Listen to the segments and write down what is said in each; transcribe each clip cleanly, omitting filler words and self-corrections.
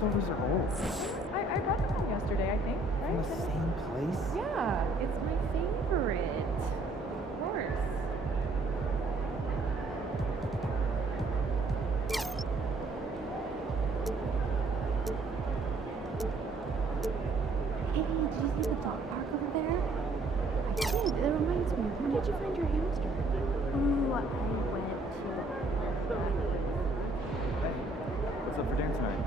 leftovers are old. I brought them home yesterday, I think, From right? the same place? Yeah, it's my favorite. Of course. Hey, did you see the dog park over there? I did. It reminds me. Where did you find your hamster? Ooh, I went to. What's up for dinner tonight?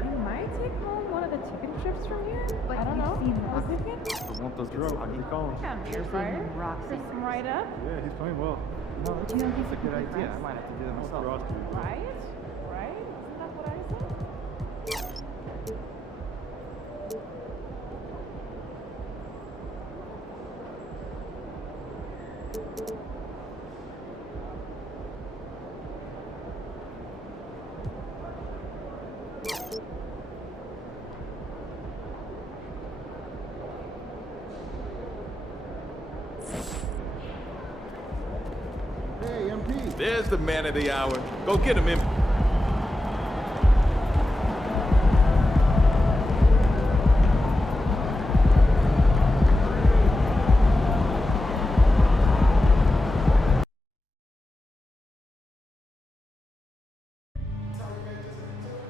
I might take home one of the chicken strips from here. But I don't know. I was thinking. Or won't those get soggy? I got an air fryer. Crisp them right up. Yeah, he's playing well. No, that's a good idea. I might have to do that myself. Right? Right? Isn't that what I said? Hey, MP. There's the man of the hour. Go get him, MP.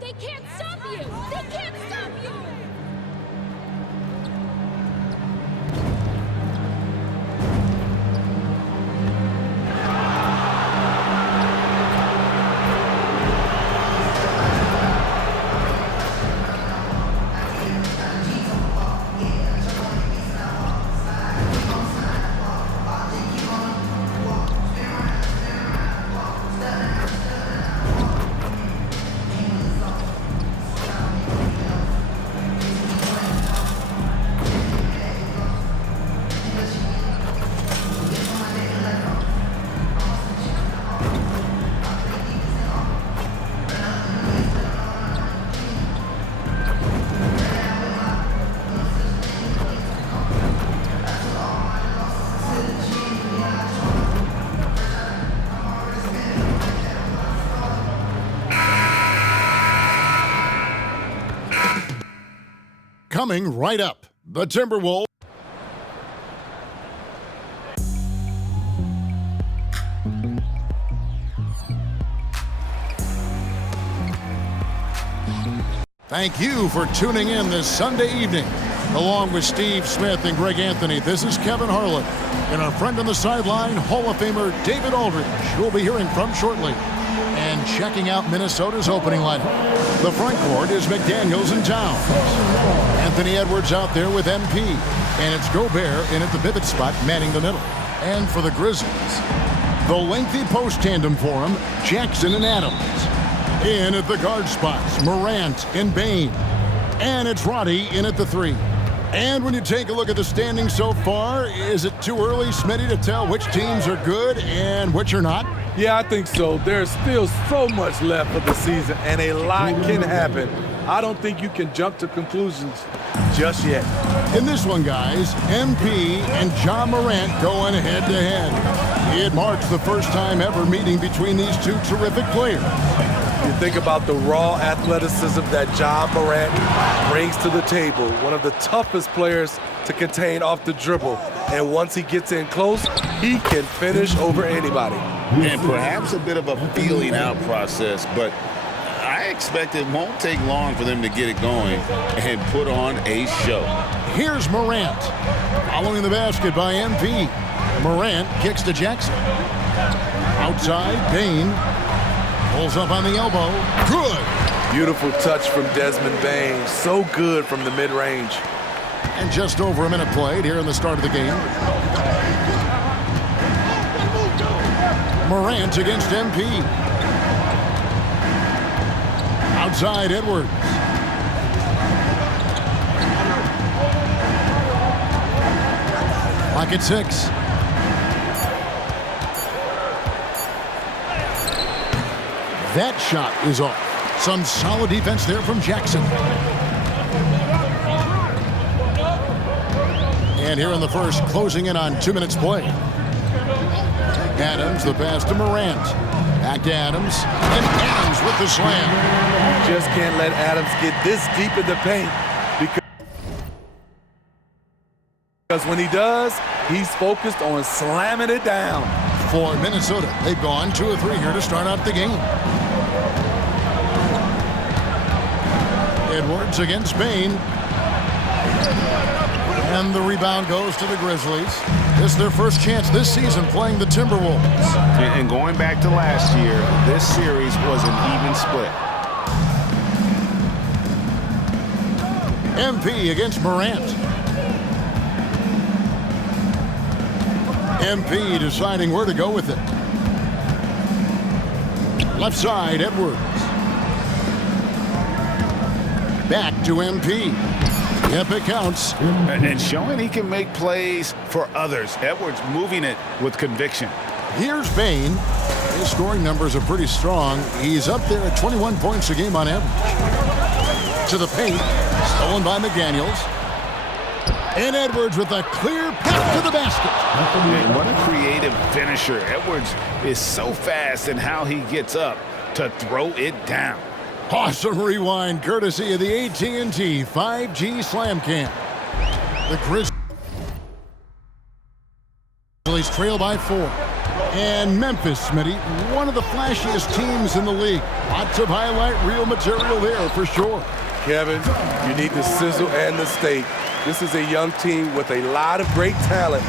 They can't stop you! They can't stop you! Coming right up, the Timberwolves. Thank you for tuning in this Sunday evening. Along with Steve Smith and Greg Anthony, this is Kevin Harlan and our friend on the sideline, Hall of Famer David Aldridge, who we'll be hearing from shortly. And checking out Minnesota's opening lineup. The front court is McDaniels and Towns. Anthony Edwards out there with MP. And it's Gobert in at the pivot spot, manning the middle. And for the Grizzlies, the lengthy post tandem for him, Jackson and Adams. In at the guard spots, Morant and Bane. And it's Roddy in at the 3. And when you take a look at the standings so far, is it too early, Smitty, to tell which teams are good and which are not? Yeah, I think so. There's still so much left of the season, and a lot can happen. I don't think you can jump to conclusions just yet. In this one, guys, MP and Ja Morant going head-to-head. It marks the first time ever meeting between these two terrific players. You think about the raw athleticism that Ja Morant brings to the table, one of the toughest players to contain off the dribble. And once he gets in close, he can finish over anybody. And perhaps a bit of a feeling out process, but I expect it won't take long for them to get it going and put on a show. Here's Morant, following the basket by MP. Morant kicks to Jackson. Outside, Bane pulls up on the elbow. Good. Beautiful touch from Desmond Bane. So good from the mid-range. And just over a minute played here in the start of the game. Morant against MP. Outside, Edwards. Clock at 6. That shot is off. Some solid defense there from Jackson. And here in the first, closing in on 2 minutes play. Adams, the pass to Morant. Back to Adams. And Adams with the slam. Just can't let Adams get this deep in the paint because when he does, he's focused on slamming it down. For Minnesota, they've gone 2 of 3 here to start out the game. Edwards against Bain. And the rebound goes to the Grizzlies. This is their first chance this season playing the Timberwolves. And going back to last year, this series was an even split. MP against Morant. MP deciding where to go with it. Left side, Edwards. Back to MP. Yep, it counts. And showing he can make plays for others. Edwards moving it with conviction. Here's Bain. His scoring numbers are pretty strong. He's up there at 21 points a game on average. To the paint. Stolen by McDaniels. And Edwards with a clear path to the basket. And what a creative finisher. Edwards is so fast in how he gets up to throw it down. Awesome rewind courtesy of the AT&T 5G Slam Cam. The Grizzlies trail by 4. And Memphis, Smitty, one of the flashiest teams in the league. Lots of highlight reel material there for sure. Kevin, you need the sizzle and the steak. This is a young team with a lot of great talent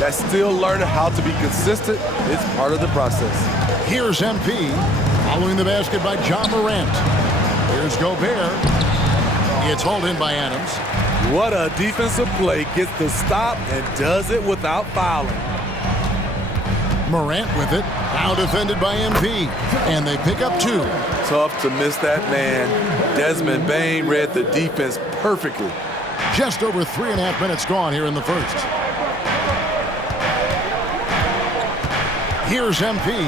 that's still learning how to be consistent. It's part of the process. Here's MP, following the basket by John Morant. Here's Gobert. It's hauled in by Adams. What a defensive play. Gets the stop and does it without fouling. Morant with it. Now defended by MP. And they pick up 2. Tough to miss that man. Desmond Bain read the defense perfectly. Just over 3.5 minutes gone here in the first. Here's MP.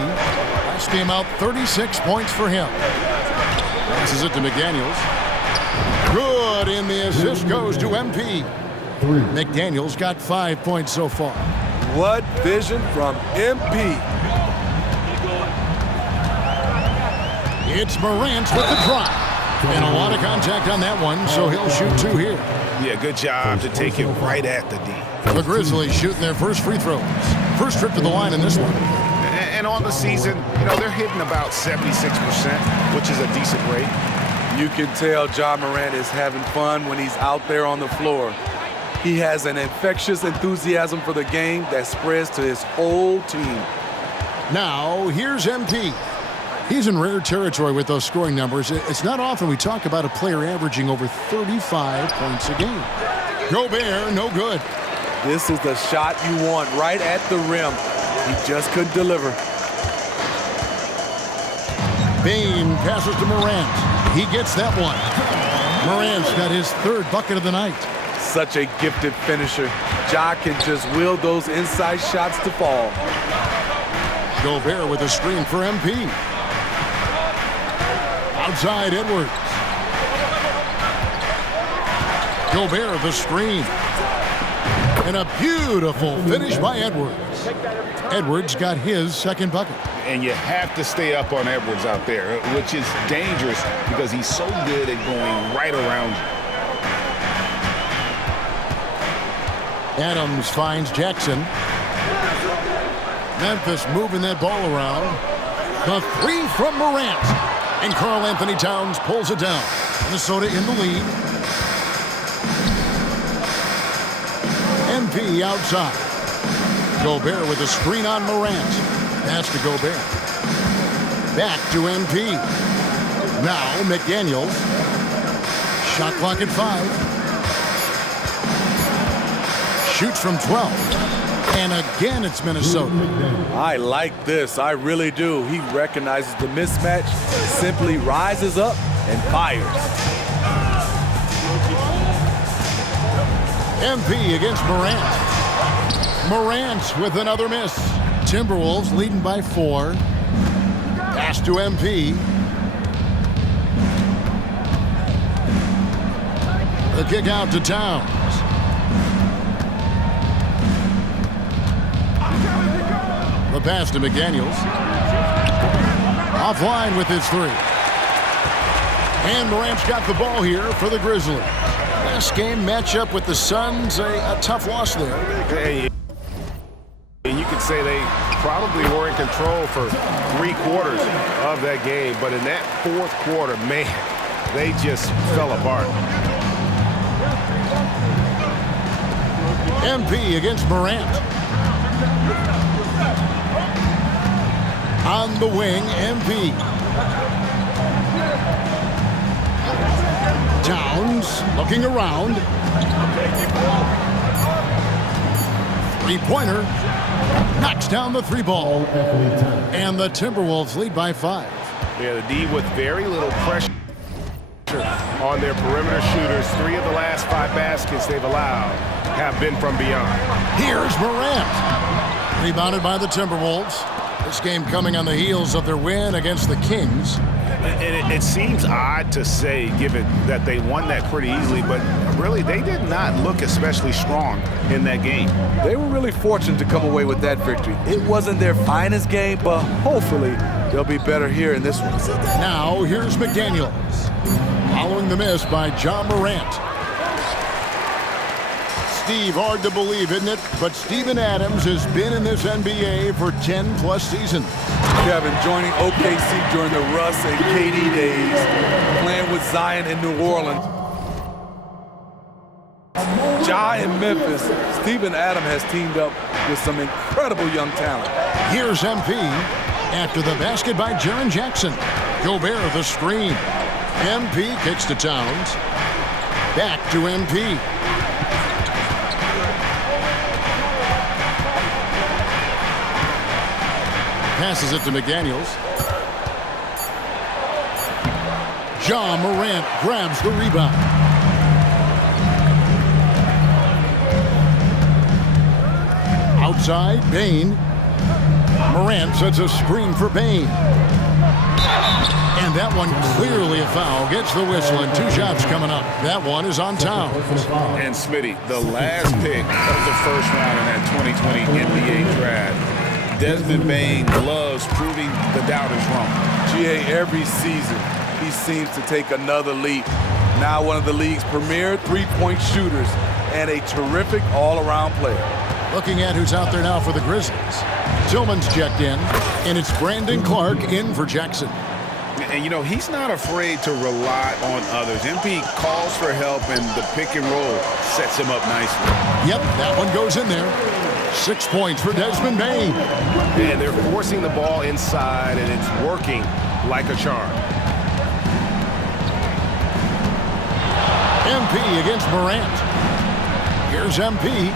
Last game out, 36 points for him. Passes it to McDaniels. Good, and the assist goes to MP. McDaniels got 5 points so far. What vision from MP. It's Morant with the drop. And a lot of contact on that one, so he'll shoot 2 here. Yeah, good job to take it right at the D. The Grizzlies shooting their first free throws. First trip to the line in this one. And on the season, you know, they're hitting about 76%, which is a decent rate. You can tell John Morant is having fun when he's out there on the floor. He has an infectious enthusiasm for the game that spreads to his whole team. Now, here's MP. He's in rare territory with those scoring numbers. It's not often we talk about a player averaging over 35 points a game. Gobert, no good. This is the shot you want right at the rim. He just couldn't deliver. Bain passes to Morant. He gets that one. Morant's got his 3rd bucket of the night. Such a gifted finisher. Ja can just will those inside shots to fall. Gobert with a screen for MP. Outside Edwards. Gobert the screen. And a beautiful finish by Edwards. Edwards got his 2nd bucket. And you have to stay up on Edwards out there, which is dangerous because he's so good at going right around you. Adams finds Jackson. Memphis moving that ball around. The 3 from Morant. And Karl Anthony Towns pulls it down. Minnesota in the lead. MP outside. Gobert with a screen on Morant. Pass to Gobert. Back to MP. Now McDaniels. Shot clock at 5. Shoots from 12. And again, it's Minnesota. I like this. I really do. He recognizes the mismatch, simply rises up and fires. MP against Morant. Morant with another miss. Timberwolves leading by 4. Pass to MP. The kick out to Towns. The pass to McDaniels. Offline with his three. And Morant's got the ball here for the Grizzlies. Last game matchup with the Suns, a tough loss there. Hey, and you could say they probably were in control for 3/4 of that game, but in that fourth quarter, man, they just fell apart. MP against Morant. On the wing, MP. Towns looking around. Three-pointer. Knocks down the three ball. And the Timberwolves lead by 5. Yeah, the D with very little pressure on their perimeter shooters. 3 of the last 5 baskets they've allowed have been from beyond. Here's Morant. Rebounded by the Timberwolves. This game coming on the heels of their win against the Kings. And it seems odd to say, given that they won that pretty easily, but really they did not look especially strong in that game. They were really fortunate to come away with that victory. It wasn't their finest game, but hopefully they'll be better here in this one. Now here's McDaniels. Following the miss by John Morant. Steve, hard to believe, isn't it? But Steven Adams has been in this NBA for 10+ seasons. Kevin, joining OKC during the Russ and KD days, playing with Zion in New Orleans. Ja in Memphis, Steven Adams has teamed up with some incredible young talent. Here's MP after the basket by Jaren Jackson. Gobert the screen. MP kicks to Towns. Back to MP. Passes it to McDaniels. Ja Morant grabs the rebound. Outside, Bane. Morant sets a screen for Bane. And that one clearly a foul. Gets the whistle and 2 shots coming up. That one is on Towns. And Smitty, the last pick of the first round in that 2020 NBA draft, Desmond Bane gloves proving the doubters wrong. GA, every season he seems to take another leap. Now one of the league's premier three-point shooters and a terrific all-around player. Looking at who's out there now for the Grizzlies. Tillman's checked in, and it's Brandon Clark in for Jackson. And, you know, he's not afraid to rely on others. MP calls for help, and the pick and roll sets him up nicely. Yep, that one goes in there. 6 points for Desmond Bane. And they're forcing the ball inside, and it's working like a charm. MP against Morant. Here's MP.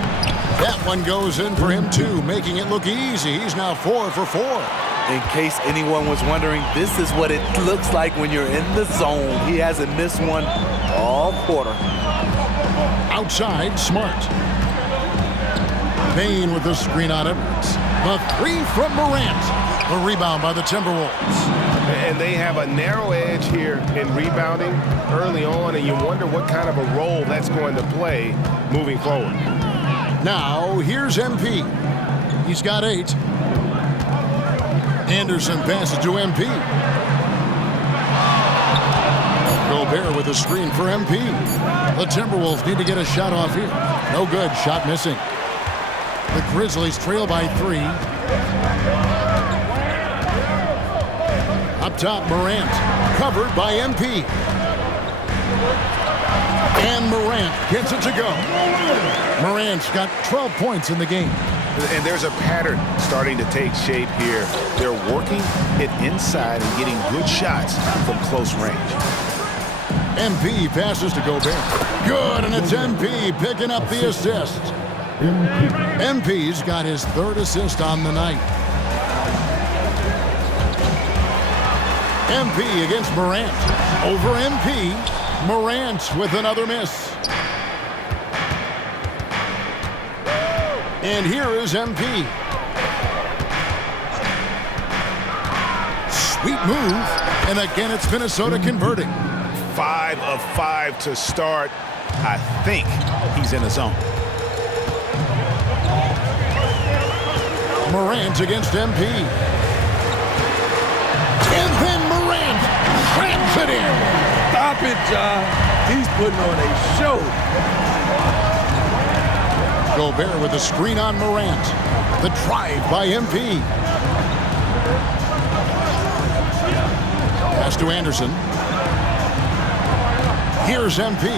That one goes in for him, too, making it look easy. He's now 4 for 4. In case anyone was wondering, this is what it looks like when you're in the zone. He hasn't missed one all quarter. Outside, Smart. Bane with the screen on Edwards. The 3 from Morant. The rebound by the Timberwolves. And they have a narrow edge here in rebounding early on, and you wonder what kind of a role that's going to play moving forward. Now, here's MP. He's got 8. Anderson passes to MP. Gobert with a screen for MP. The Timberwolves need to get a shot off here. No good. Shot missing. The Grizzlies trail by 3. Up top, Morant. Covered by MP. And Morant gets it to go. Morant's got 12 points in the game. And there's a pattern starting to take shape here. They're working it inside and getting good shots from close range. MP passes to Gobert. Good, and it's MP picking up the assist. MP's got his 3rd assist on the night. MP against Morant. Over MP. Morant with another miss. And here is MP. Sweet move. And again, it's Minnesota converting. 5 of 5 to start. I think he's in the zone. Morant against MP. And then Morant slams it in. Stop it, John. He's putting on a show. Gobert with a screen on Morant. The drive by MP. Pass to Anderson. Here's MP.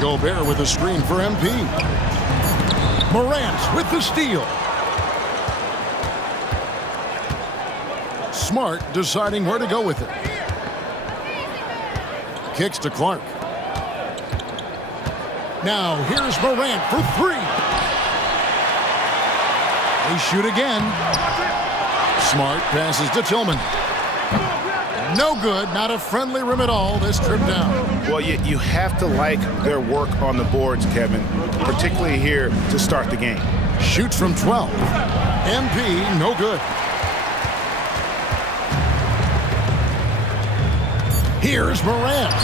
Gobert with a screen for MP. Morant with the steal. Smart deciding where to go with it. Kicks to Clark. Now here's Morant for three. They shoot again. Smart passes to Tillman. No good, not a friendly rim at all this trip down. Well, you have to like their work on the boards, Kevin, particularly here to start the game. Shoots from 12. MP, no good. Here's Morant.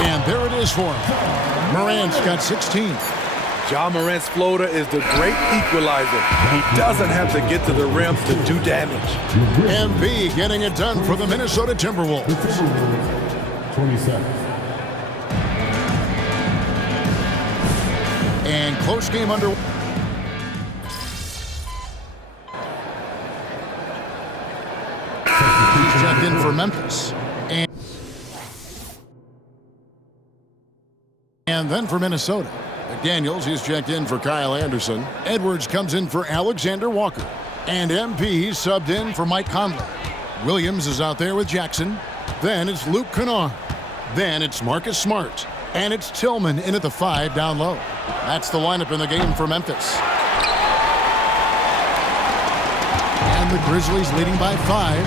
And there it is for him. Morant's got 16. Ja Morant's floater is the great equalizer. He doesn't have to get to the rim to do damage. MP getting it done for the Minnesota Timberwolves. 20 seconds. And close game under. He's checked in for Memphis. And then for Minnesota. McDaniels, he's checked in for Kyle Anderson. Edwards comes in for Alexander Walker. And MP subbed in for Mike Conley. Williams is out there with Jackson. Then it's Luke Kennard. Then it's Marcus Smart. And it's Tillman in at the 5 down low. That's the lineup in the game for Memphis. And the Grizzlies leading by 5.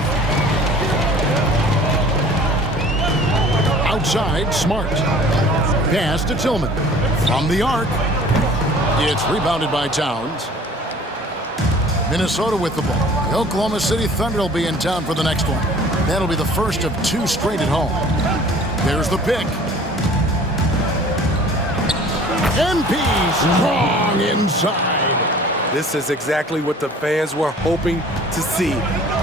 Outside, Smart. Pass to Tillman. From the arc. It's rebounded by Towns. Minnesota with the ball. The Oklahoma City Thunder will be in town for the next one. That'll be the first of 2 straight at home. There's the pick. MP strong inside. This is exactly what the fans were hoping to see.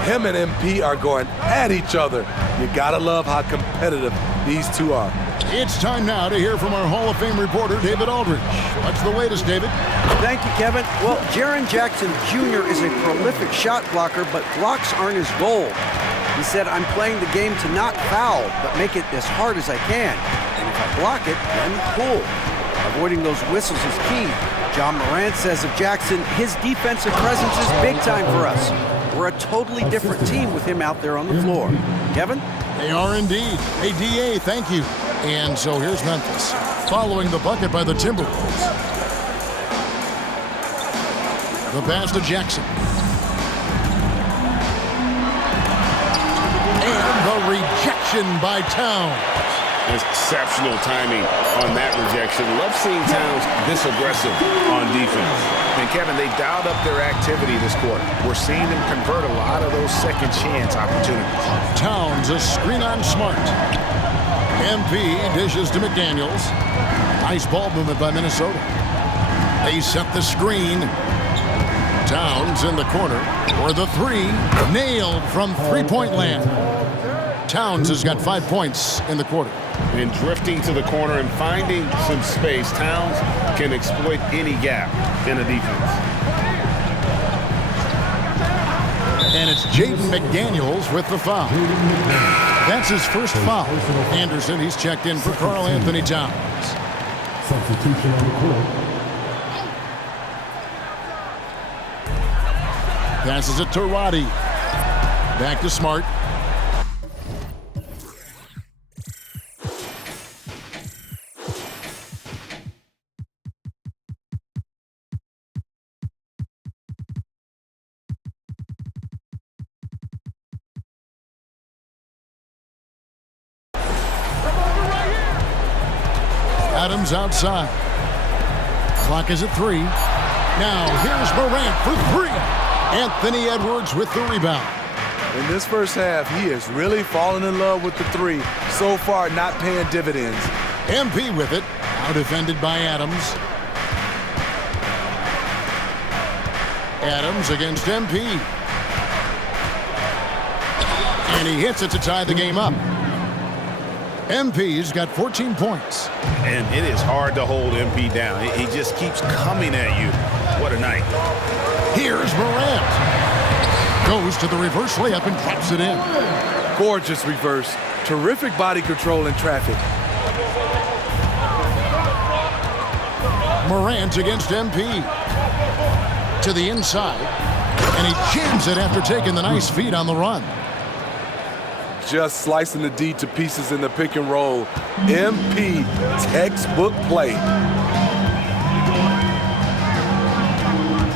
Him and MP are going at each other. You gotta love how competitive these two are. It's time now to hear from our Hall of Fame reporter, David Aldridge. What's the latest, David? Thank you, Kevin. Well, Jaren Jackson Jr. is a prolific shot blocker, but blocks aren't his goal. He said, I'm playing the game to not foul, but make it as hard as I can. And if I block it, then cool. Avoiding those whistles is key. John Morant says of Jackson, his defensive presence is big time for us. We're a totally different team with him out there on the floor. Kevin? They are indeed. Hey, DA, thank you. And so here's Memphis, following the bucket by the Timberwolves. The pass to Jackson. And the rejection by Towns. Exceptional timing on that rejection. Love seeing Towns this aggressive on defense. And Kevin, they dialed up their activity this quarter. We're seeing them convert a lot of those second chance opportunities. Towns, a screen on Smart. MP dishes to McDaniels. Nice ball movement by Minnesota. They set the screen. Towns in the corner for the 3. Nailed from three-point land. Towns has got 5 points in the quarter. And drifting to the corner and finding some space, Towns can exploit any gap in a defense. And it's Jaden McDaniels with the foul. That's his first foul. Anderson, he's checked in for Karl Anthony Towns. Substitution on the court. Passes it to Roddy. Back to Smart. Adams outside. Clock is at 3. Now here's Morant for 3. Anthony Edwards with the rebound. In this first half, he is really falling in love with the 3. So far, not paying dividends. MP with it. Now defended by Adams. Adams against MP. And he hits it to tie the game up. MP's got 14 points. And it is hard to hold MP down. He just keeps coming at you. What a night. Here's Morant. Goes to the reverse layup and drops it in. Gorgeous reverse. Terrific body control in traffic. Morant against MP. To the inside. And he jams it after taking the nice feed on the run. Just slicing the D to pieces in the pick and roll. MP textbook play.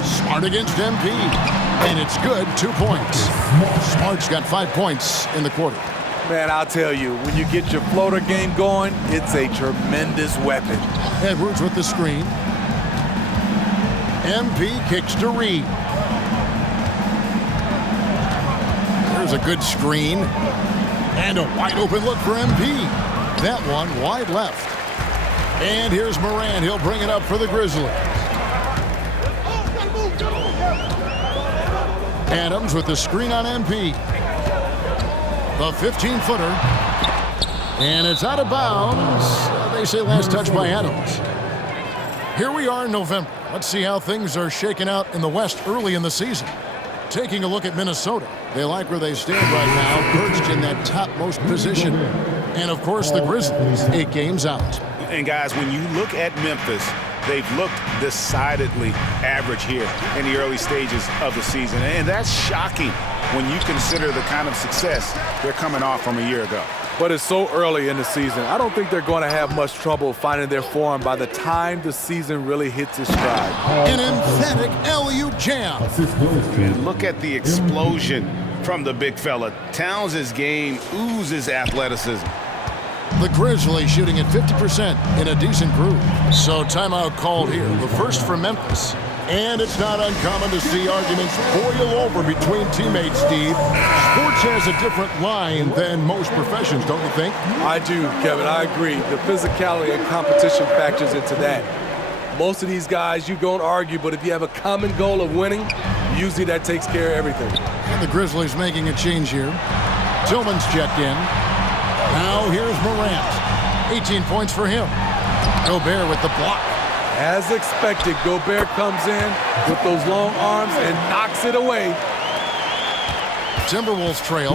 Smart against MP. And it's good, 2 points. Smart's got 5 points in the quarter. Man, I'll tell you, when you get your floater game going, it's a tremendous weapon. Edwards with the screen. MP kicks to Reed. There's a good screen. And a wide open look for MP. That one wide left. And here's Morant. He'll bring it up for the Grizzlies. Adams with the screen on MP. The 15-footer. And it's out of bounds. They say last touch by Adams. Here we are in November. Let's see how things are shaking out in the West early in the season. Taking a look at Minnesota. They like where they stand right now, perched in that topmost position. And, of course, the Grizzlies, 8 games out. And, guys, when you look at Memphis, they've looked decidedly average here in the early stages of the season. And that's shocking when you consider the kind of success they're coming off from a year ago. But it's so early in the season. I don't think they're going to have much trouble finding their form by the time the season really hits its stride. An emphatic alley-oop jam. And look at the explosion from the big fella. Towns' game oozes athleticism. The Grizzlies shooting at 50% in a decent groove. So timeout called here. The first for Memphis. And it's not uncommon to see arguments boil over between teammates, Steve. Sports has a different line than most professions, don't you think? I do, Kevin. I agree. The physicality and competition factors into that. Most of these guys, you go and argue, but if you have a common goal of winning, usually that takes care of everything. And the Grizzlies making a change here. Tillman's checked in. Now here's Morant. 18 points for him. Gobert with the block. As expected, Gobert comes in with those long arms and knocks it away. Timberwolves trail.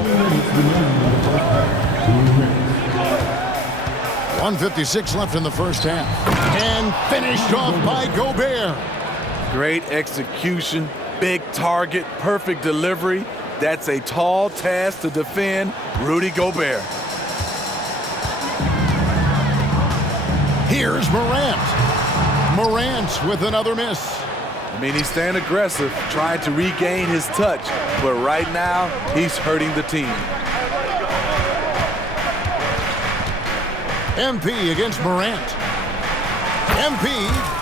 1:56 left in the first half. And finished off by Gobert. Great execution, big target, perfect delivery. That's a tall task to defend Rudy Gobert. Here's Morant. Morant with another miss. I mean, he's staying aggressive, trying to regain his touch, but right now, he's hurting the team. MP against Morant. MP,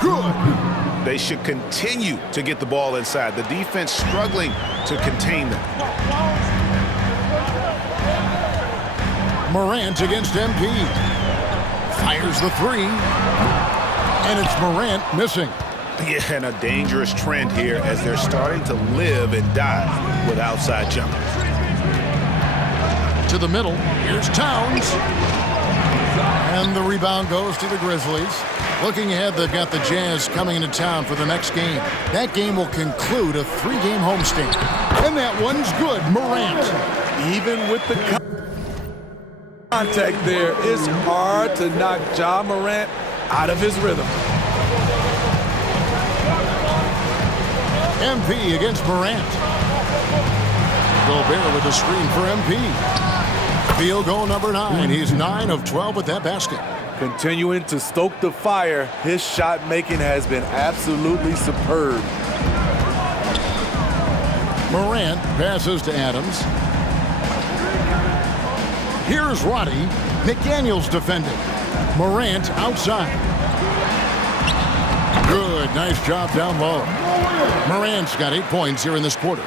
good. They should continue to get the ball inside. The defense struggling to contain them. Morant against MP. Fires the three. And it's Morant missing. Yeah, and a dangerous trend here as they're starting to live and die with outside jumpers. To the middle. Here's Towns. And the rebound goes to the Grizzlies. Looking ahead, they've got the Jazz coming into town for the next game. That game will conclude a 3-game homestand. And that one's good, Morant. Even with the contact there, it's hard to knock Ja Morant out of his rhythm. MP against Morant. Gobert with the screen for MP. Field goal number 9. He's 9 of 12 with that basket. Continuing to stoke the fire, his shot making has been absolutely superb. Morant passes to Adams. Here's Roddy. McDaniels defending. Morant outside. Good, nice job down low. Morant's got 8 points here in this quarter.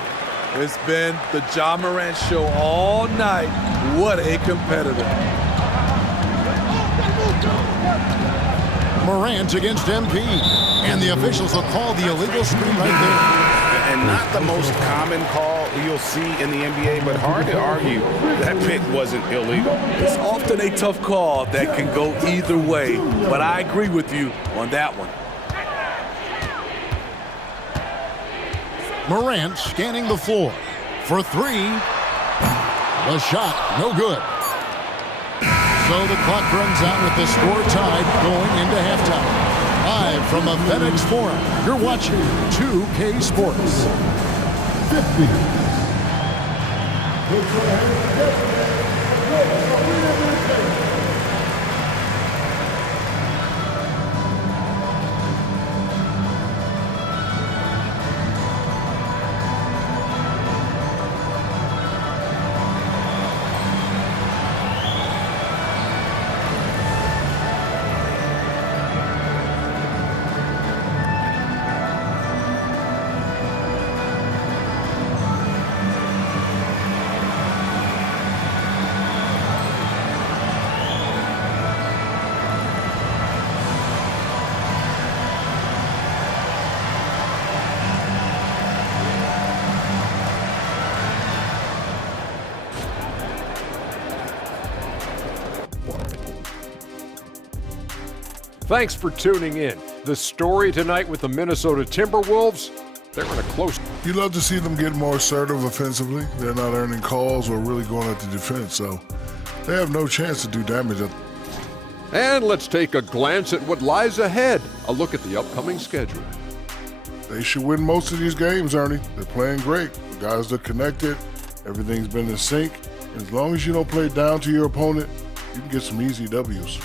It's been the Ja Morant show all night. What a competitor. Morant against MP. And the officials will call the illegal screen right there. And not the most common call, you'll see in the NBA, but hard to argue that pick wasn't illegal. It's often a tough call that can go either way, but I agree with you on that one. Morant scanning the floor for three. The shot, no good. So the clock runs out with the score tied going into halftime. Live from the FedEx Forum, you're watching 2K Sports. 50. Thanks for tuning in. The story tonight with the Minnesota Timberwolves, they're in a close... You love to see them get more assertive offensively. They're not earning calls or really going at the defense, so they have no chance to do damage. And let's take a glance at what lies ahead. A look at the upcoming schedule. They should win most of these games, Ernie. They're playing great. The guys are connected. Everything's been in sync. As long as you don't play down to your opponent, you can get some easy W's.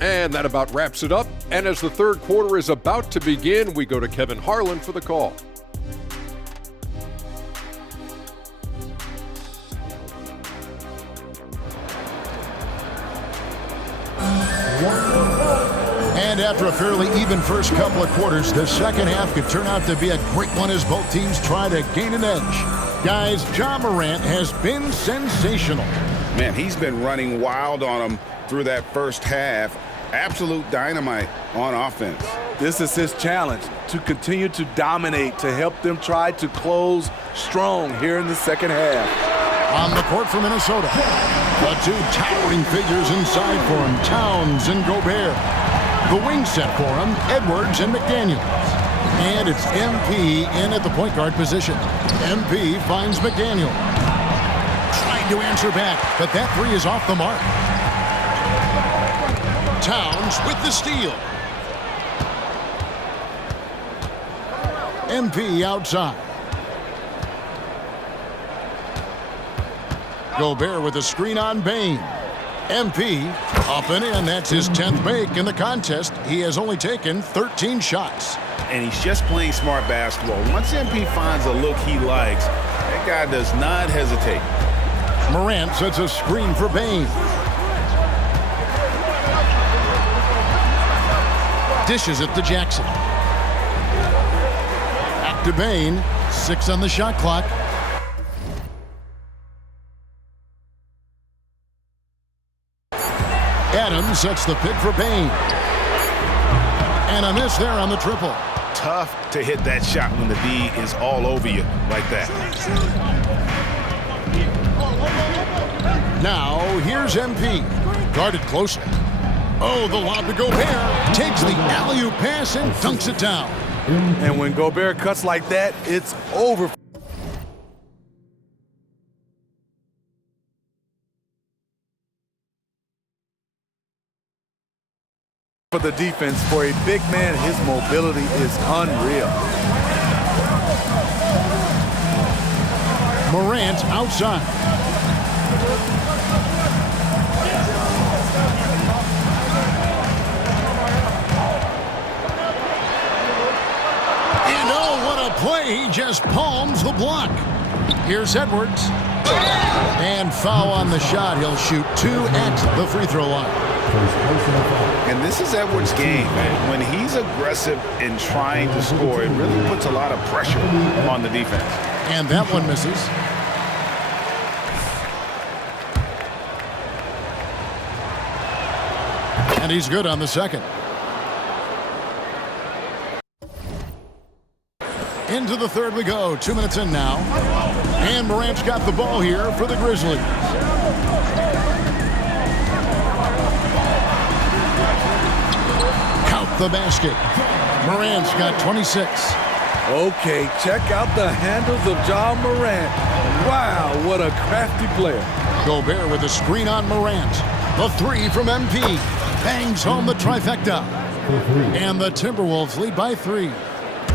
And that about wraps it up. And as the third quarter is about to begin, we go to Kevin Harlan for the call. And after a fairly even first couple of quarters, the second half could turn out to be a great one as both teams try to gain an edge. Guys, Ja Morant has been sensational. Man, he's been running wild on them through that first half. Absolute dynamite on offense. This is his challenge, to continue to dominate, to help them try to close strong here in the second half. On the court for Minnesota, the two towering figures inside for him, Towns and Gobert. The wing set for him, Edwards and McDaniels. And it's MP in at the point guard position. MP finds McDaniel. Trying to answer back, but that three is off the mark. Towns with the steal. MP outside. Gobert with a screen on Bane. MP up and in. That's his 10th make in the contest. He has only taken 13 shots. And he's just playing smart basketball. Once MP finds a look he likes, that guy does not hesitate. Morant sets a screen for Bane. Dishes it to Jackson. Back to Bane. 6 on the shot clock. Adams sets the pick for Bane. And a miss there on the triple. Tough to hit that shot when the D is all over you like that. Now, here's MP. Guarded closely. Oh, the lob to Gobert. Takes the alley-oop pass and dunks it down. And when Gobert cuts like that, it's over. For the defense, for a big man, his mobility is unreal. Morant outside. And oh, what a play. He just palms the block. Here's Edwards. And foul on the shot. He'll shoot 2 at the free throw line. And this is Edwards' game, man. When he's aggressive in trying to score, it really puts a lot of pressure on the defense. And that one misses. And he's good on the second. Into the third we go. 2 minutes in now. And Morant's got the ball here for the Grizzlies. Count the basket. Morant's got 26. Okay, check out the handles of Ja Morant. Wow, what a crafty player. Gobert with a screen on Morant. The three from MP. Bangs home the trifecta. And the Timberwolves lead by 3.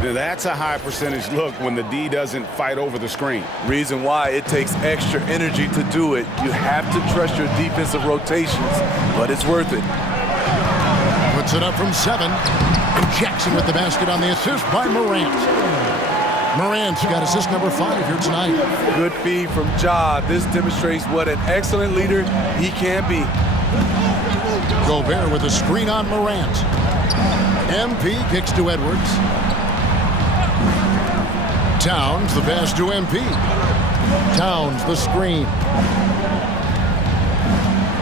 Now that's a high percentage look when the D doesn't fight over the screen. Reason why it takes extra energy to do it. You have to trust your defensive rotations, but it's worth it. Puts it up from 7. And Jackson with the basket on the assist by Morant. Morant's got assist number 5 here tonight. Good feed from Ja. This demonstrates what an excellent leader he can be. Gobert with a screen on Morant. MP kicks to Edwards. Towns the pass to MP. Towns the screen.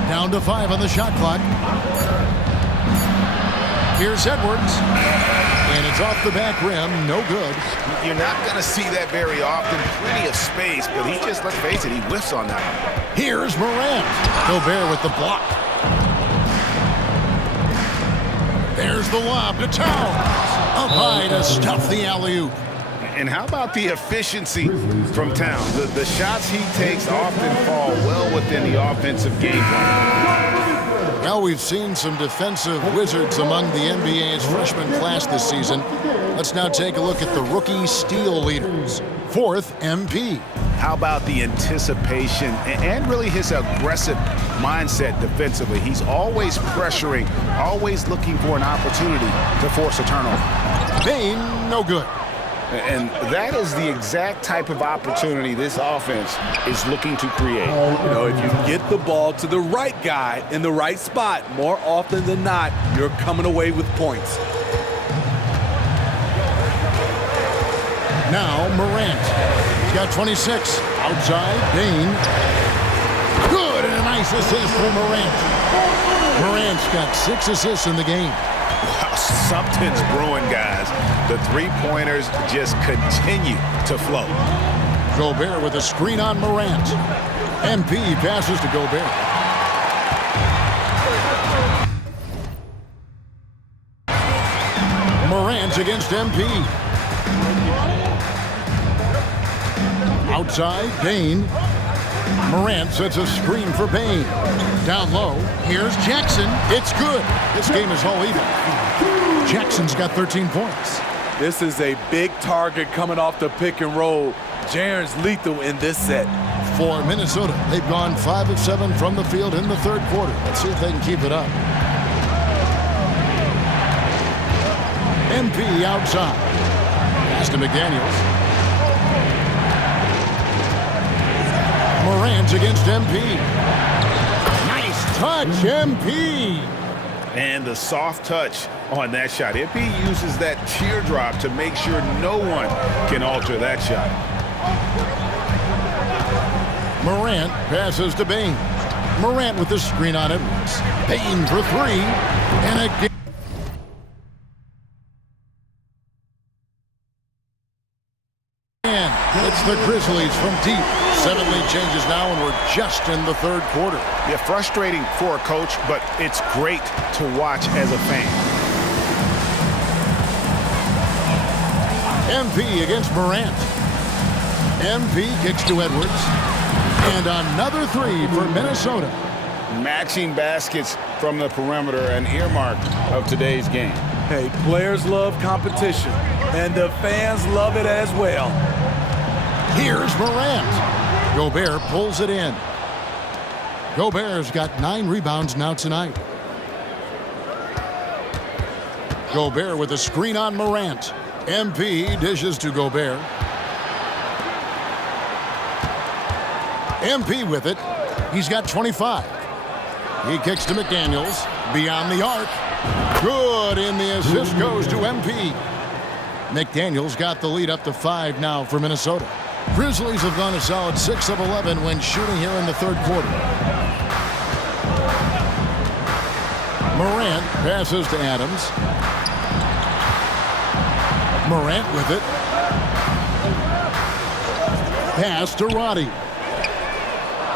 Down to 5 on the shot clock. Here's Edwards. And it's off the back rim. No good. You're not going to see that very often. Plenty of space, but he just, let's face it, he whiffs on that. Here's Morant. Gobert with the block. There's the lob to Towns. Up high to stuff the alley-oop. And how about the efficiency from Towns? The shots he takes often fall well within the offensive game plan. Well, we've seen some defensive wizards among the NBA's freshman class this season. Let's now take a look at the rookie steal leaders. 4th, MP. How about the anticipation and really his aggressive mindset defensively? He's always pressuring, always looking for an opportunity to force a turnover. Bane, no good. And that is the exact type of opportunity this offense is looking to create. You know, if you get the ball to the right guy in the right spot, more often than not, you're coming away with points. Now Morant. He's got 26. Outside, Bane. Good, and a nice assist for Morant. Morant's got 6 assists in the game. Wow, something's brewing, guys. The three-pointers just continue to flow. Gobert with a screen on Morant. MP passes to Gobert. Morant against MP. Outside, Bane. Morant sets a screen for Bane. Down low, here's Jackson. It's good. This game is all even. Jackson's got 13 points. This is a big target coming off the pick and roll. Jaren's lethal in this set. For Minnesota, they've gone 5 of 7 from the field in the third quarter. Let's see if they can keep it up. MP outside. Pass to McDaniels. Morant against MP. Nice touch, MP. And the soft touch on that shot. MP uses that teardrop to make sure no one can alter that shot. Morant passes to Bane. Morant with the screen on Edwards. Bane for 3. And again. It's the Grizzlies from deep. 7 lead changes now, and we're just in the third quarter. Yeah, frustrating for a coach, but it's great to watch as a fan. MP against Morant. MP kicks to Edwards. And another 3 for Minnesota. Matching baskets from the perimeter, an earmark of today's game. Hey, players love competition, and the fans love it as well. Here's Morant. Gobert pulls it in. Gobert's got 9 rebounds now tonight. Gobert with a screen on Morant. MP dishes to Gobert. MP with it. He's got 25. He kicks to McDaniels. Beyond the arc. Good, and the assist goes to MP. McDaniels got the lead up to 5 now for Minnesota. Grizzlies have gone a solid 6 of 11 when shooting here in the third quarter. Morant passes to Adams. Morant with it. pass to Roddy.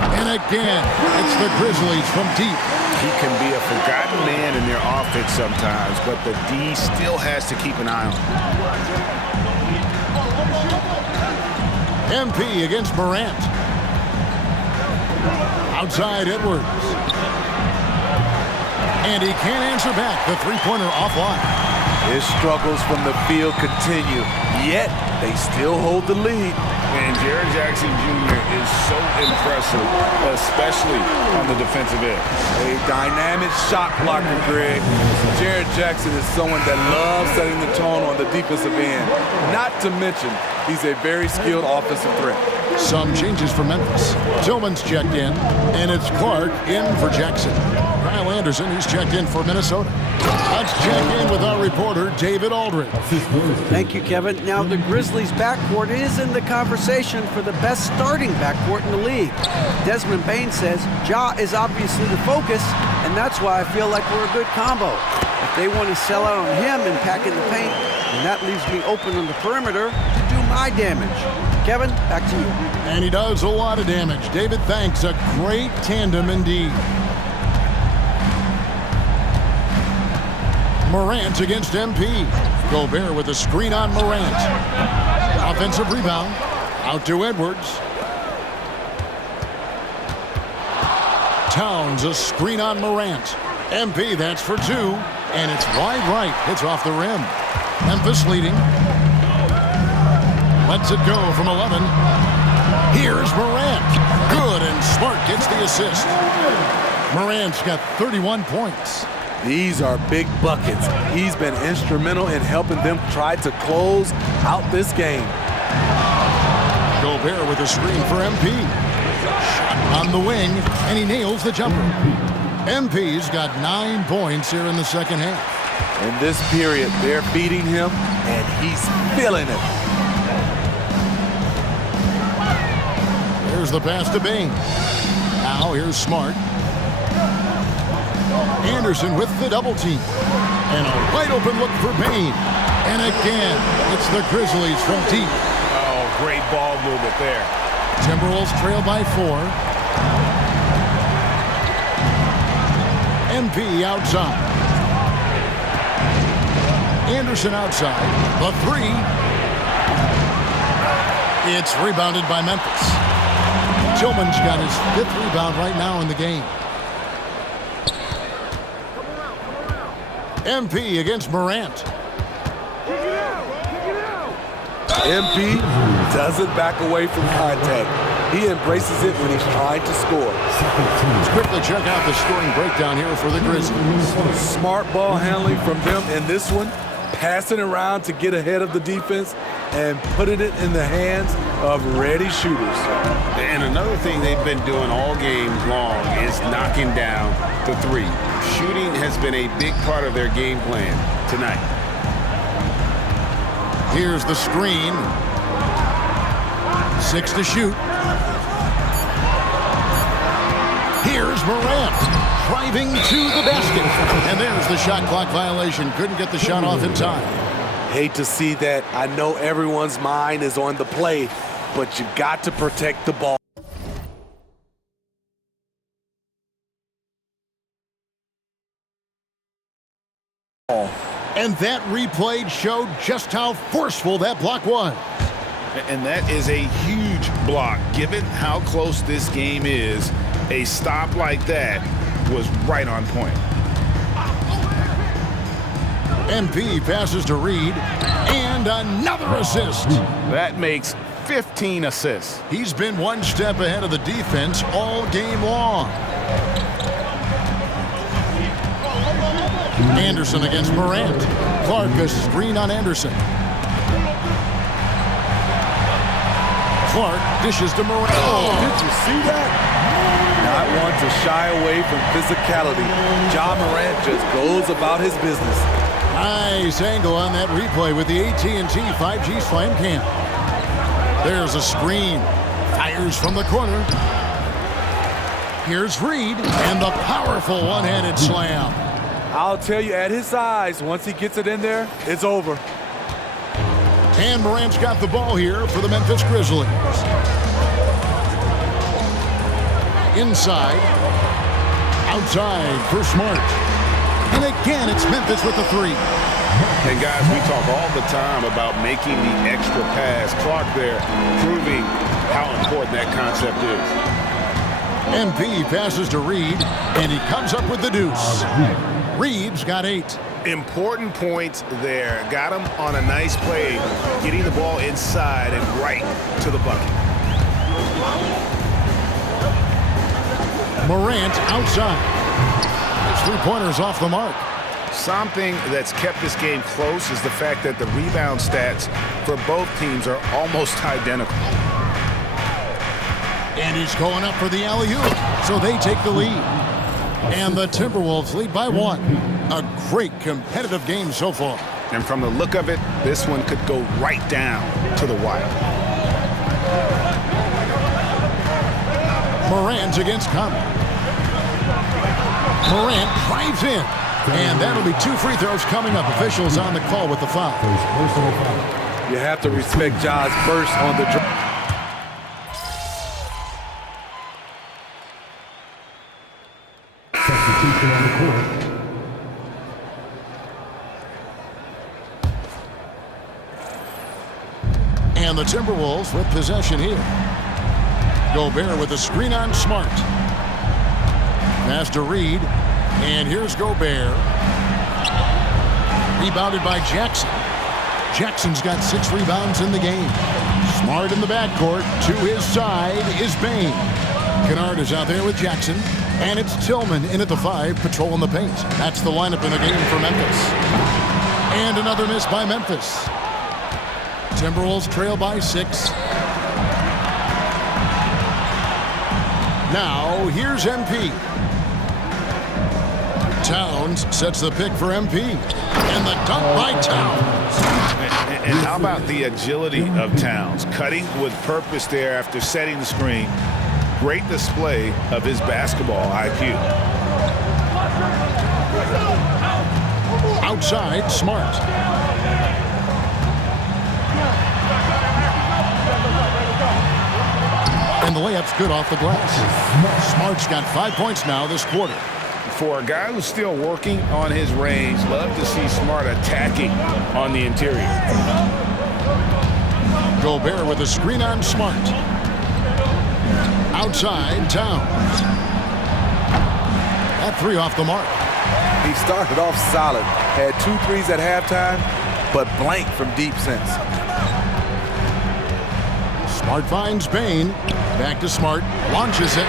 And again, it's the Grizzlies from deep. He can be a forgotten man in their offense sometimes, but the D still has to keep an eye on him. MP against Morant. Outside Edwards. And he can't answer back. The three-pointer offline. His struggles from the field continue, yet they still hold the lead. And Jaren Jackson Jr. is so impressive, especially on the defensive end. A dynamic shot blocker, Greg. Jaren Jackson is someone that loves setting the tone on the defensive end. Not to mention, he's a very skilled offensive threat. Some changes for Memphis. Tillman's checked in, and it's Clark in for Jackson. Kyle Anderson, he's checked in for Minnesota. Let's check in with our reporter, David Aldridge. Thank you, Kevin. Now, the Grizzlies' backcourt is in the conversation for the best starting backcourt in the league. Desmond Bain says Ja is obviously the focus, and that's why I feel like we're a good combo. If they want to sell out on him and pack in the paint, then that leaves me open on the perimeter to do my damage. Kevin, back to you. And he does a lot of damage. David, thanks. A great tandem indeed. Morant against MP. Gobert with a screen on Morant. Offensive rebound. Out to Edwards. Towns, a screen on Morant. MP, that's for two. And it's wide right. Hits off the rim. Memphis leading. Lets it go from 11. Here's Morant. Good, and Smart gets the assist. Morant's got 31 points. These are big buckets. He's been instrumental in helping them try to close out this game. Gobert with a screen for MP. Shot on the wing, and he nails the jumper. MP's got 9 points here in the second half. In this period, they're beating him, and he's feeling it. Here's the pass to Bain. Now here's Smart. Anderson with the double team. And a wide open look for Bain. And again, it's the Grizzlies from deep. Oh, great ball movement there. Timberwolves trail by 4. MP outside. Anderson outside. The three. It's rebounded by Memphis. Tillman's got his 5th rebound right now in the game. MP against Morant. MP doesn't back away from contact. He embraces it when he's trying to score. Let's quickly check out the scoring breakdown here for the Grizzlies. Smart ball handling from them in this one. Passing around to get ahead of the defense and putting it in the hands of ready shooters. And another thing they've been doing all game long is knocking down the three. Shooting has been a big part of their game plan tonight. Here's the screen. 6 to shoot. Here's Morant driving to the basket. And there's the shot clock violation. Couldn't get the shot off in time. Hate to see that. I know everyone's mind is on the play, but you got to protect the ball. And that replay showed just how forceful that block was. And that is a huge block. Given how close this game is, a stop like that was right on point. MP passes to Reed, and another assist. That makes 15 assists. He's been one step ahead of the defense all game long. Anderson against Morant. Clark, a screen on Anderson. Clark dishes to Morant. Oh, did you see that? Not one to shy away from physicality. Ja Morant just goes about his business. Nice angle on that replay with the AT&T 5G Slam Cam. There's a screen. Fires from the corner. Here's Reed and the powerful one-handed slam. I'll tell you, at his size, once he gets it in there, it's over. And Morant's got the ball here for the Memphis Grizzlies. inside. Outside for Smart. And again, it's Memphis with the three. And guys, we talk all the time about making the extra pass. Clark there proving how important that concept is. MP passes to Reed, and he comes up with the deuce. Reed's got 8. Important points there. Got him on a nice play, getting the ball inside and right to the bucket. Morant outside. His three-pointer's off the mark. Something that's kept this game close is the fact that the rebound stats for both teams are almost identical. And he's going up for the alley-oop, so they take the lead. And the Timberwolves lead by 1. A great competitive game so far. And from the look of it, this one could go right down to the wire. Morant's against Conley. Morant drives in. And that'll be 2 free throws coming up. Officials on the call with the foul. You have to respect Ja's burst on the drive. Substitution on the court. And the Timberwolves with possession here. Gobert with a screen on Smart. Pass to Reed. And here's Gobert. Rebounded by Jackson. Jackson's got 6 rebounds in the game. Smart in the backcourt. To his side is Bane. Kennard is out there with Jackson. And it's Tillman in at the 5, patrolling the paint. That's the lineup in the game for Memphis. And another miss by Memphis. Timberwolves trail by 6. Now, here's MP. Towns sets the pick for MP. And the dunk by Towns. And how about the agility of Towns? Cutting with purpose there after setting the screen. Great display of his basketball IQ. Outside, Smart. And the layup's good off the glass. Smart's got 5 points now this quarter. For a guy who's still working on his range, love to see Smart attacking on the interior. Gobert with a screen on Smart. Outside, Towns. That 3 off the mark. He started off solid. Had 2 threes at halftime, but blank from deep since. Smart finds Bane. Back to Smart. Launches it.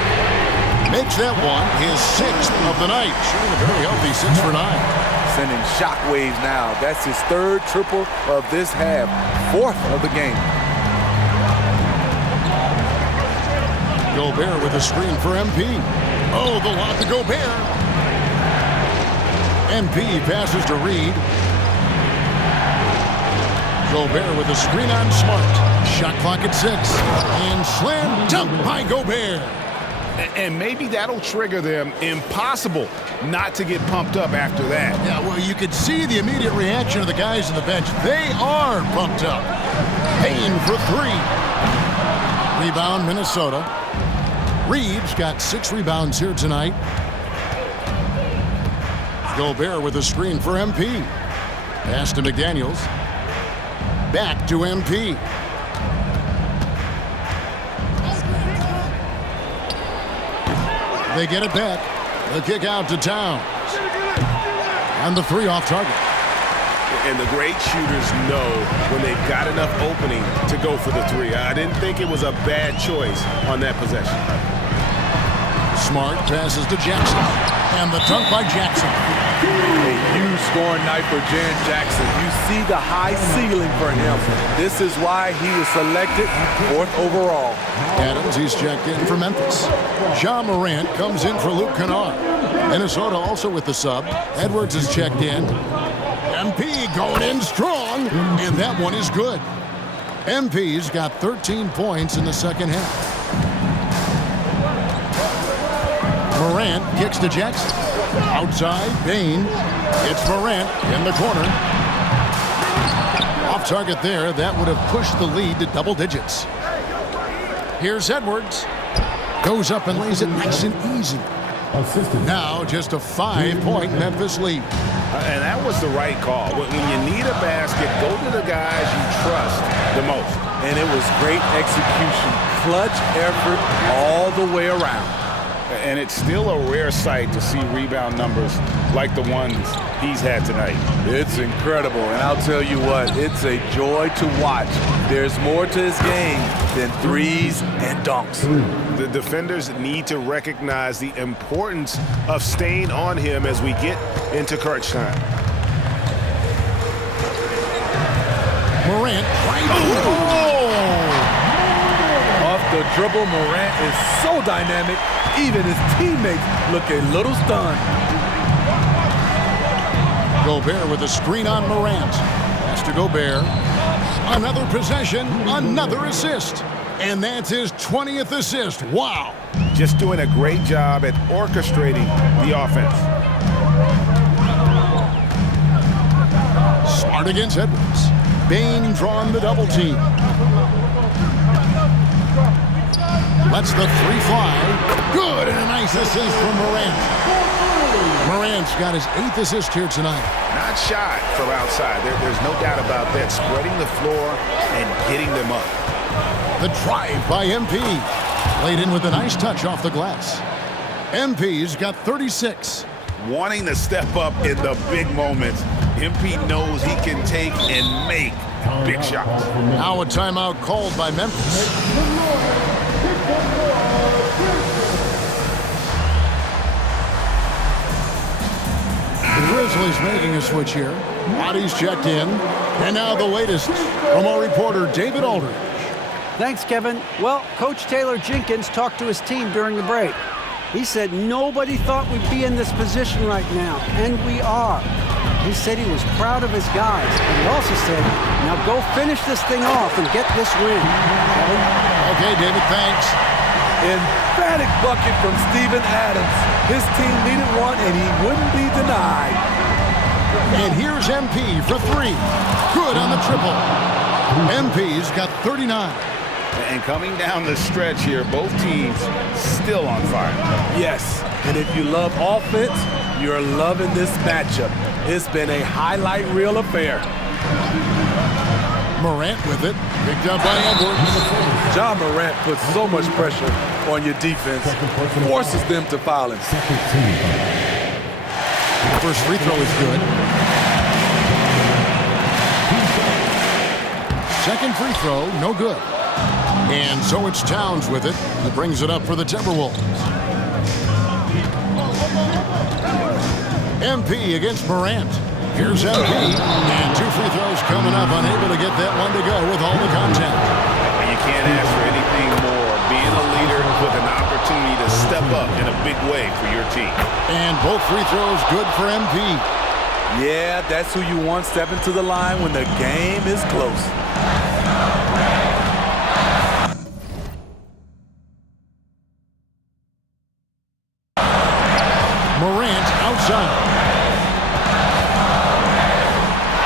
Makes that one his 6th of the night. Shooting a very healthy 6 for 9. Sending shockwaves now. That's his 3rd triple of this half. 4th of the game. Gobert with a screen for MP. Oh, the lob to Gobert. MP passes to Reed. Gobert with a screen on Smart. Shot clock at 6. And slam dunk by Gobert. And maybe that'll trigger them. Impossible not to get pumped up after that. Yeah, well, you could see the immediate reaction of the guys on the bench. They are pumped up. Payne for 3. Rebound, Minnesota. Reeves got 6 rebounds here tonight. Gobert with a screen for MP. Pass to McDaniels. Back to MP. They get it back. The kick out to Towns. And the 3 off target. And the great shooters know when they've got enough opening to go for the 3. I didn't think it was a bad choice on that possession. Smart passes to Jackson. And the dunk by Jackson. A huge scoring night for Jaren Jackson. You see the high ceiling for him. This is why he was selected 4th overall. Adams, he's checked in for Memphis. Ja Morant comes in for Luke Kennard. Minnesota also with the sub. Edwards is checked in. MP going in strong, and that one is good. MP's got 13 points in the second half. Morant kicks to Jackson. Outside, Bane. It's Morant in the corner. Off target there. That would have pushed the lead to double digits. Here's Edwards. Goes up and lays it nice and easy. Now just a 5-point Memphis lead. And that was the right call. When you need a basket, go to the guys you trust the most. And it was great execution. Clutch effort all the way around. And it's still a rare sight to see rebound numbers like the ones he's had tonight. It's incredible, and I'll tell you what, it's a joy to watch. There's more to his game than threes and dunks. The defenders need to recognize the importance of staying on him as we get into crunch time. Morant right. Off the dribble, Morant is so dynamic, even his teammates look a little stunned. Gobert with a screen on Morant. Pass to Gobert. Another possession, another assist. And that's his 20th assist. Wow. Just doing a great job at orchestrating the offense. Smart against Edwards. Bane drawing the double team. Lets the three fly. Good, and a nice assist from Morant. Morant's got his 8th assist here tonight. Not shy from outside. There's no doubt about that. Spreading the floor and getting them up. The drive by MP. Laid in with a nice touch off the glass. MP's got 36. Wanting to step up in the big moments. MP knows he can take and make big shots. Now a timeout called by Memphis. The Grizzlies making a switch here. Bodies checked in. And now the latest from our reporter, David Aldridge. Thanks, Kevin. Well, Coach Taylor Jenkins talked to his team during the break. He said nobody thought we'd be in this position right now, and we are. He said he was proud of his guys, and he also said, now go finish this thing off and get this win. Kevin? Okay, David, thanks. Emphatic bucket from Steven Adams. His team needed one, and he wouldn't be denied. And here's MP for 3. Good on the triple. MP's got 39. And coming down the stretch here, both teams still on fire. Yes, and if you love offense, you're loving this matchup. It's been a highlight reel affair. Morant with it. Picked up by Edwards. John Morant puts so much pressure on your defense, forces them to foul him. First free throw is good. Second free throw, no good. And so it's Towns with it. He brings it up for the Timberwolves. MP against Morant. Here's MP. And 2 free throws coming up. Unable to get that one to go with all the contact. And you can't ask for anything more. Being a leader with an opportunity to step up in a big way for your team. And both free throws good for MP. Yeah, that's who you want stepping to the line when the game is close. Morant outside.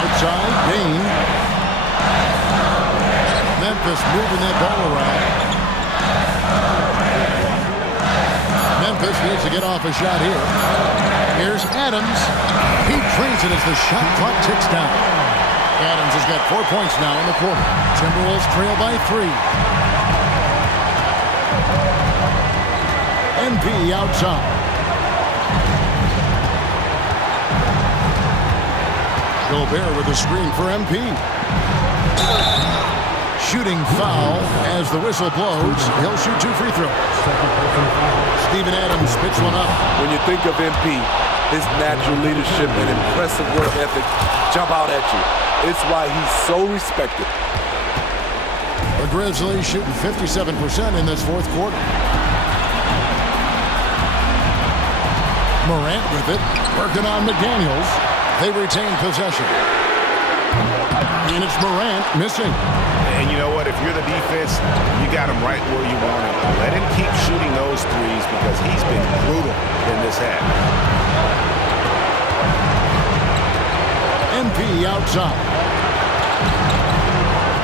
Outside, Bane. Memphis moving that ball around. Memphis needs to get off a shot here. Here's Adams. He trains it as the shot clock ticks down. Adams has got 4 points now in the quarter. Timberwolves trail by 3. MP outside. Gobert with a screen for MP. Shooting foul as the whistle blows. He'll shoot 2 free throws. Steven Adams spits one up. When you think of MP, his natural leadership and impressive work ethic jump out at you. It's why he's so respected. The Grizzlies shooting 57% in this 4th quarter. Morant with it, working on McDaniels. They retain possession. And it's Morant missing. And you know what? If you're the defense, you got him right where you want him. Let him keep shooting those threes because he's been brutal in this half. MP outside.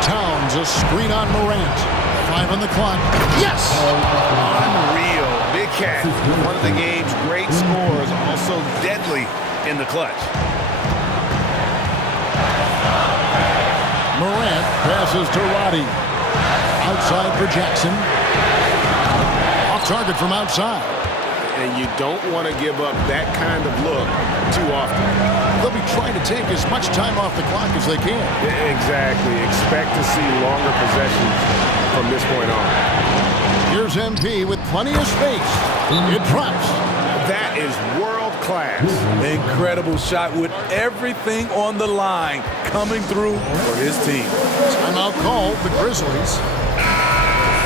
Towns a screen on Morant. 5 on the clock. Yes! Unreal. Big Cat, one of the game's great scorers, also deadly in the clutch. Morant passes to Roddy. Outside for Jackson. Off target from outside. And you don't want to give up that kind of look too often. They'll be trying to take as much time off the clock as they can. Exactly. Expect to see longer possessions from this point on. Here's MP with plenty of space. It drops. That is world class. Incredible shot with everything on the line coming through for his team. Timeout called the Grizzlies.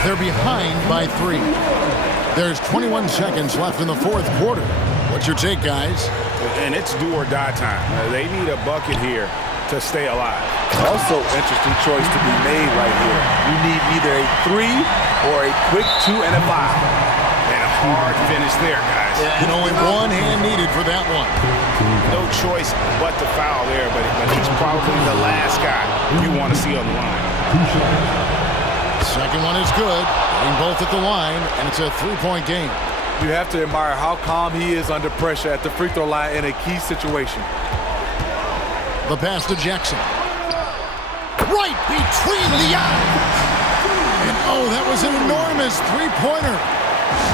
They're behind by 3. There's 21 seconds left in the fourth quarter. What's your take, guys? And it's do or die time. They need a bucket here to stay alive. Also, interesting choice to be made right here. You need either a 3 or a quick 2 and a 5. And a hard finish there, guys. And only one hand needed for that one. No choice but to foul there, but he's probably the last guy you want to see on the line. Second one is good. Getting both at the line, and it's a 3-point game. You have to admire how calm he is under pressure at the free throw line in a key situation. The pass to Jackson. Right between the eyes. And oh, that was an enormous three-pointer.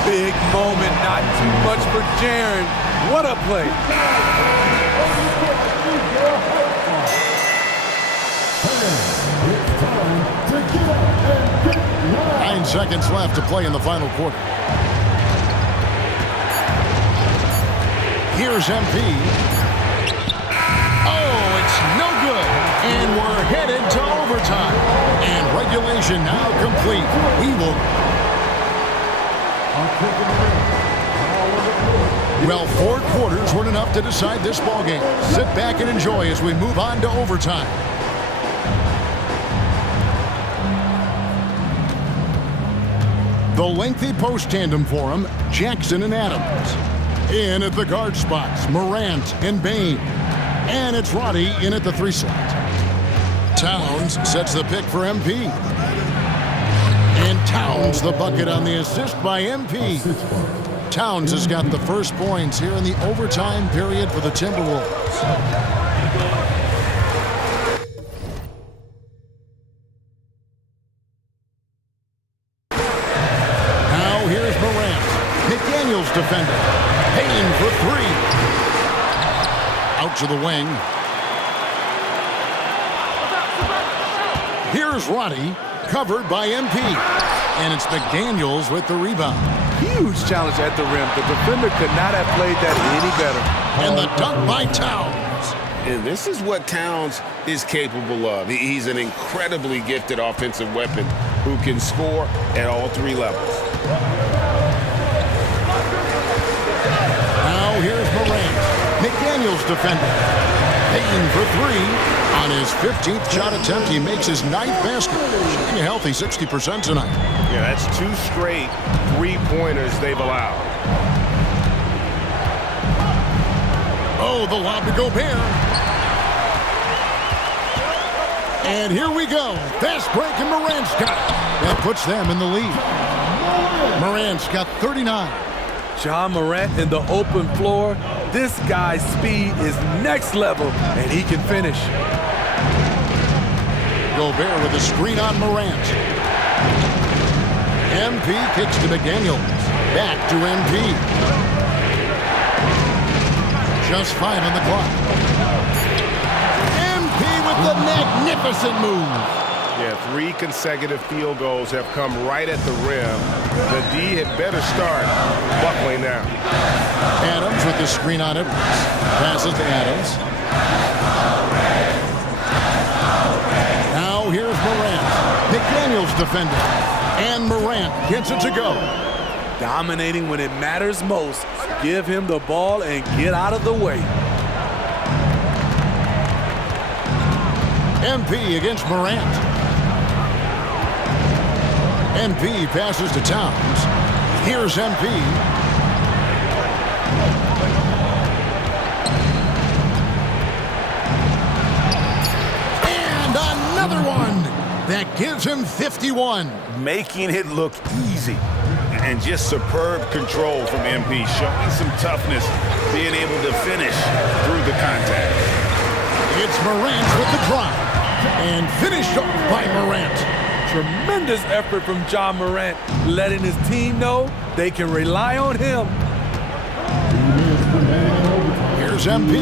Big moment, not too much for Jaren. What a play. 9 seconds left to play in the final quarter. Here's MP. Oh, it's no good. And we're headed to overtime. And regulation now complete. We will... Well, 4 quarters weren't enough to decide this ballgame. Sit back and enjoy as we move on to overtime. The lengthy post tandem for him, Jackson and Adams. In at the guard spots, Morant and Bane. And it's Roddy in at the 3 slot. Towns sets the pick for MP. And Towns the bucket on the assist by MP. Towns has got the first points here in the overtime period for the Timberwolves. Now here's Morant. McDaniels defending. Payne for 3. Out to the wing. Here's Roddy, covered by MP. And it's McDaniels with the rebound. Huge challenge at the rim. The defender could not have played that any better. And the dunk by Towns. And this is what Towns is capable of. He's an incredibly gifted offensive weapon who can score at all 3 levels. Now here's Morant. McDaniels defending. Payton for 3. On his 15th shot attempt, he makes his 9th basket. Shooting a healthy 60% tonight. Yeah, that's 2 straight 3-pointers they've allowed. Oh, the lob to Gobert. And here we go. Fast break, and Morant's got it. That puts them in the lead. Morant's got 39. John Morant in the open floor. This guy's speed is next level, and he can finish. Gobert with a screen on Morant. MP kicks to McDaniels. Back to MP. Just 5 on the clock. MP with the magnificent move. Yeah, 3 consecutive field goals have come right at the rim. The D had better start buckling now. Adams with the screen on Edwards. Passes to Adams. Now here's Morant. McDaniels defending. And Morant gets it to go. Dominating when it matters most. Give him the ball and get out of the way. MP against Morant. MP passes to Towns. Here's MP. And another one. That gives him 51. Making it look easy. And just superb control from MP, showing some toughness, being able to finish through the contact. It's Morant with the drive, and finished off by Morant. Tremendous effort from Ja Morant, letting his team know they can rely on him. Here's MP,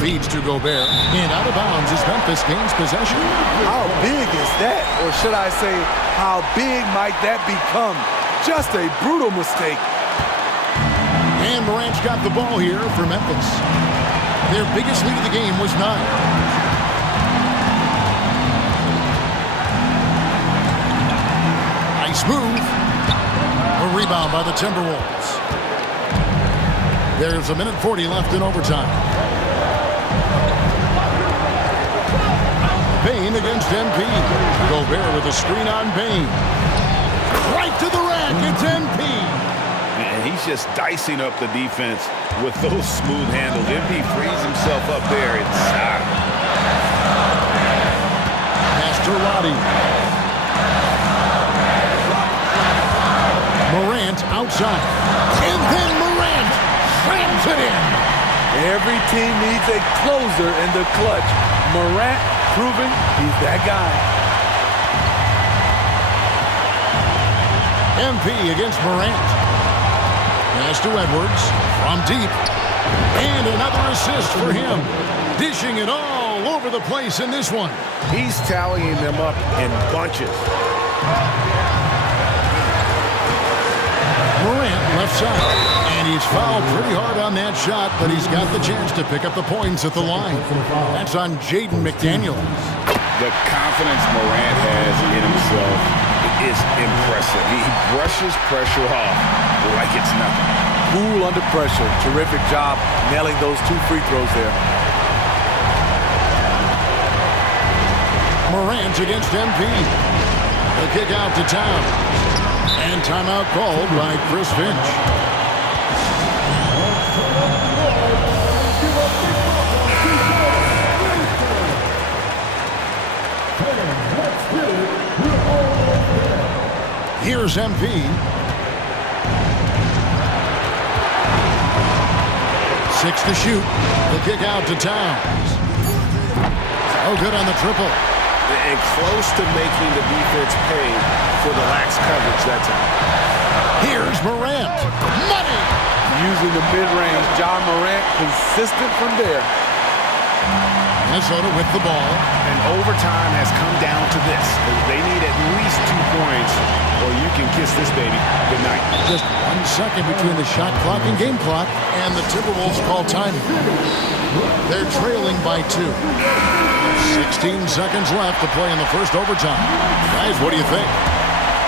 feeds to Gobert, and out of bounds as Memphis gains possession. How big is that? Or should I say, how big might that become? Just a brutal mistake. And Morant's got the ball here for Memphis. Their biggest lead of the game was 9. Nice move. A rebound by the Timberwolves. There's 1:40 left in overtime. Bane against MP. Gobert with a screen on Bane. Right to the rack, it's MP. And he's just dicing up the defense with those smooth handles. MP frees himself up there. It's Masterati. Morant outside. And then Morant slams it in. Every team needs a closer in the clutch. Morant proving he's that guy. MP against Morant. Pass to Edwards from deep. And another assist for him. Dishing it all over the place in this one. He's tallying them up in bunches. Morant left side. And he's fouled pretty hard on that shot, but he's got the chance to pick up the points at the line. That's on Jaden McDaniels. The confidence Morant has in himself is impressive. He brushes pressure off like it's nothing. Cool under pressure. Terrific job nailing those 2 free throws there. Morant against MP. The kick out to Towns. And timeout called by Chris Finch. Here's MP. 6 to shoot. The kick out to Towns. Oh, good on the triple. And close to making the defense pay for the lax coverage that time. Here's Morant. Money! Using the mid-range, Ja Morant consistent from there. Minnesota with the ball. And overtime has come down to this. They need at least 2 points, or you can kiss this baby goodnight. Just 1 second between the shot clock and game clock, and the Timberwolves call time. They're trailing by 2. 16 seconds left to play in the first overtime. Guys, what do you think?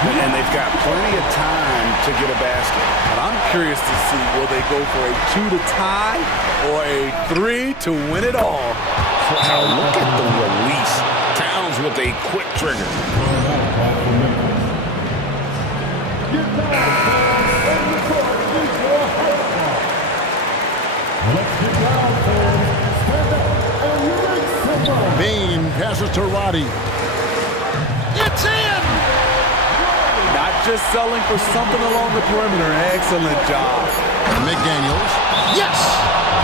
And they've got plenty of time to get a basket. But I'm curious to see, will they go for a 2 to tie or a 3 to win it all? Wow, look at the release. Towns with a quick trigger. Bane passes to Roddy. It's in! Not just selling for something along the perimeter. Excellent job. McDaniels. Yes!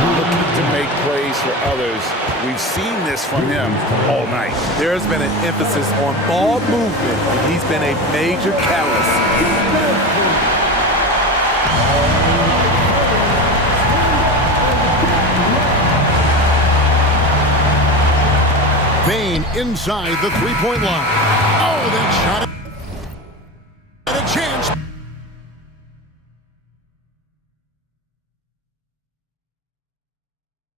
Looking to make plays for others. We've seen this from him all night. There's been an emphasis on ball movement, and he's been a major catalyst. Bane inside the three-point line. Oh, that shot.